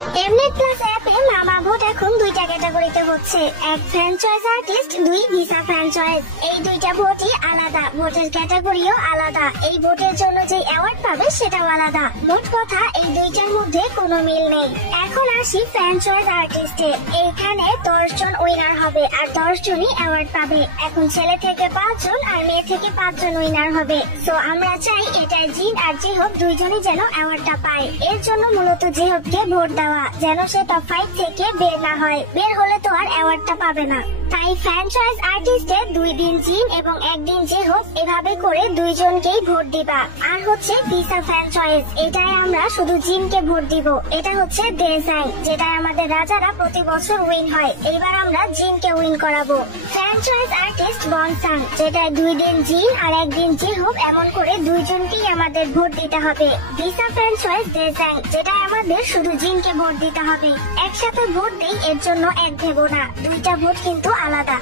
এমনেট plus অ্যাপে মামা vote এখন দুইটা ক্যাটাগরিতে হচ্ছে, এক ফ্র্যাঞ্চাইজ আর্টিস্ট, দুই ভিসা ফ্র্যাঞ্চাইজ। এই দুইটা ভোটই আলাদা, ভোটের ক্যাটাগরিও আলাদা, এই ভোটের জন্য যে অ্যাওয়ার্ড পাবে সেটাও আলাদা। মোট কথা এই দুইটার মধ্যে কোনো মিল নেই। এখন আসি ফ্র্যাঞ্চাইজ আর্টিস্টে। এইখানে 10 জন উইনার হবে আর 10 জনই অ্যাওয়ার্ড পাবে। এখন ছেলে থেকে 5 জন আর মেয়ে থেকে 5 জন উইনার হবে। সো আমরা চাই এটাই জিন আর জিহব দুইজনই যেন অ্যাওয়ার্ডটা পায়। এর জন্য মূলত জিহবকে ভোট দেওয়া, যেন সে টপ 5 থেকে বের না হয়। বের হলে তো আর অ্যাওয়ার্ডটা পাবে না। তাই ফ্র্যাঞ্চাইজ আর্টিস্টে 2 দিন জিন এবং 1 দিন জিহব, এভাবে করে দুইজনকেই ভোট দিবা। আর হচ্ছে ভিসা ফ্র্যাঞ্চাইজ, এটাই আমরা শুধু জিনকে ভোট দিব। এটা হচ্ছে দেসাং, যেটা আমাদের রাজারা প্রতি বছর উইন হয়। এবার আমরা জিনকে উইন করাবো। ফ্র্যাঞ্চাইজ আর্টিস্ট বনসাং, যেটা 2 দিন জিন আর 1 দিন জিহব, এমন করে দুইজনকেই আমাদের ভোট দিতে হবে। ভিসা ফ্র্যাঞ্চাইজ দেসাং, যেটা আমাদের শুধু জিনকে ভোট দিতে হবে। একসাথে ভোট দেই, এর জন্য এক ভেবো না, দুইটা ভোট কিন্তু আলাদা।